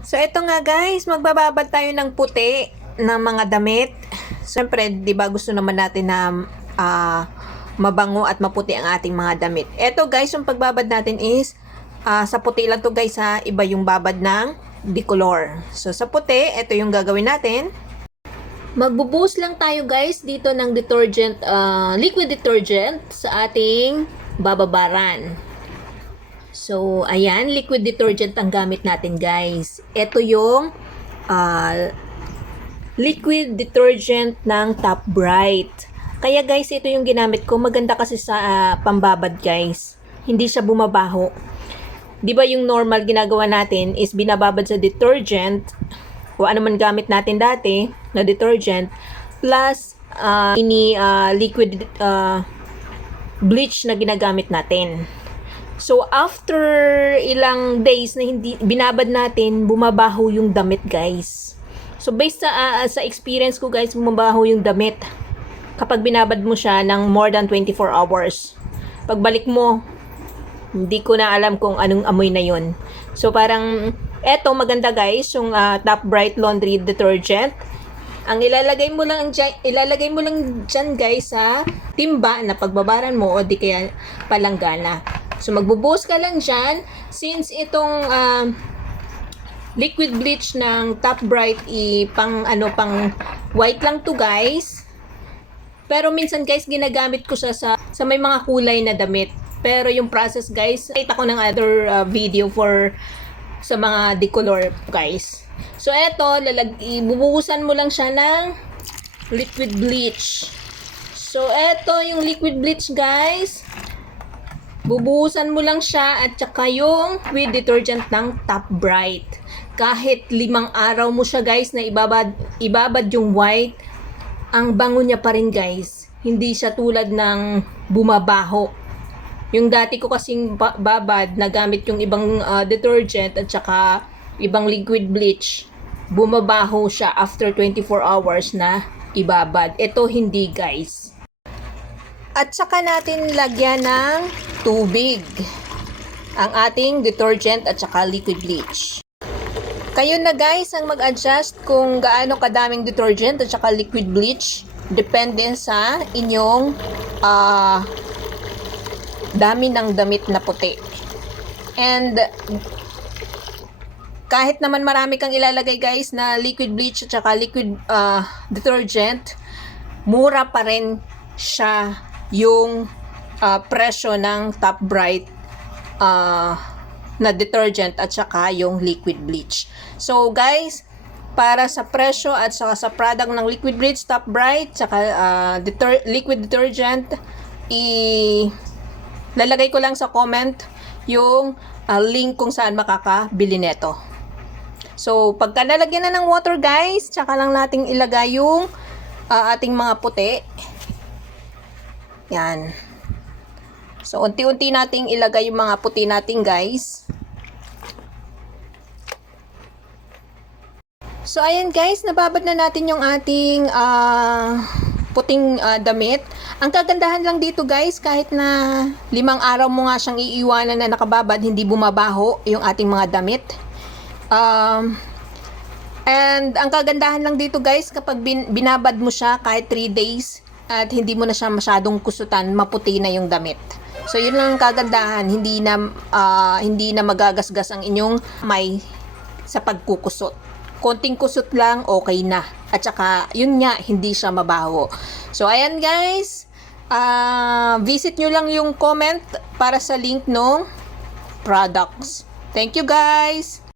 So, ito nga guys, magbababad tayo ng puti ng mga damit. Siyempre, di ba gusto naman natin na ah, mabango at maputi ang ating mga damit. Ito guys, yung pagbabad natin is ah, sa puti lang to guys ha, iba yung babad ng decolor. So, sa puti, ito yung gagawin natin. Magbubuhos lang tayo guys dito ng detergent, ah, liquid detergent sa ating bababaran. So, ayan, liquid detergent ang gamit natin, guys. Ito yung ah, liquid detergent ng Top Bright. Kaya guys, ito yung ginamit ko. Maganda kasi sa ah, pambabad, guys. Hindi siya bumabaho. 'Di ba yung normal ginagawa natin is binababad sa detergent o ano man gamit natin dati na detergent plus ah, ini ah, liquid ah, bleach na ginagamit natin. So, after ilang days na hindi binabad natin, bumabaho yung damit, guys. So, based sa, ah, sa experience ko, guys, bumabaho yung damit kapag binabad mo siya ng more than 24 hours. Pagbalik mo, hindi ko na alam kung anong amoy na yun. So, parang, eto, maganda, guys, yung ah, Top Bright Laundry Detergent. Ang ilalagay mo lang dyan, ilalagay mo lang dyan guys sa timba na pagbabaran mo o di kaya palanggana. So magbubuhos ka lang dyan since itong um, liquid bleach ng Top Bright i pang ano pang white lang to guys. Pero minsan guys ginagamit ko siya sa sa may mga kulay na damit. Pero yung process guys, kita ko ng other uh, video for sa mga decolor guys. So eto, lalag ibubuhusan mo lang siya ng liquid bleach. So eto yung liquid bleach guys. Bubuhusan mo lang siya at saka yung with detergent ng Top Bright. Kahit limang araw mo siya guys na ibabad, ibabad yung white, ang bango niya pa rin guys. Hindi siya tulad ng bumabaho. Yung dati ko kasing ba- babad na gamit yung ibang ah, detergent at saka ibang liquid bleach, bumabaho siya after 24 hours na ibabad. Ito hindi guys. At saka natin lagyan ng tubig ang ating detergent at saka liquid bleach. Kayo na guys ang mag-adjust kung gaano kadaming detergent at saka liquid bleach. Depende sa inyong ah, dami ng damit na puti. And kahit naman marami kang ilalagay guys na liquid bleach at saka liquid ah, detergent, mura pa rin siya yung ah, presyo ng Top Bright ah, na detergent at saka yung liquid bleach. So guys, para sa presyo at saka sa product ng liquid bleach, Top Bright, saka ah, deter- liquid detergent, i lalagay ko lang sa comment yung ah, link kung saan makakabili neto. So, pagka nalagyan na ng water guys, tsaka lang nating ilagay yung ah, ating mga puti. Yan. So, unti-unti nating ilagay yung mga puti natin guys. So, ayan guys, nababad na natin yung ating ah, puting ah, damit. Ang kagandahan lang dito guys, kahit na limang araw mo nga siyang iiwanan na nakababad, hindi bumabaho yung ating mga damit. Um, and ang kagandahan lang dito guys, kapag bin- binabad mo siya kahit 3 days at hindi mo na siya masyadong kusutan, maputi na yung damit. So yun lang ang kagandahan, hindi na ah, hindi na magagasgas ang inyong may sa pagkukusot. Konting kusot lang, okay na. At saka, yun nga, hindi siya mabaho. So, ayan guys. ah visit nyo lang yung comment para sa link ng products. Thank you guys!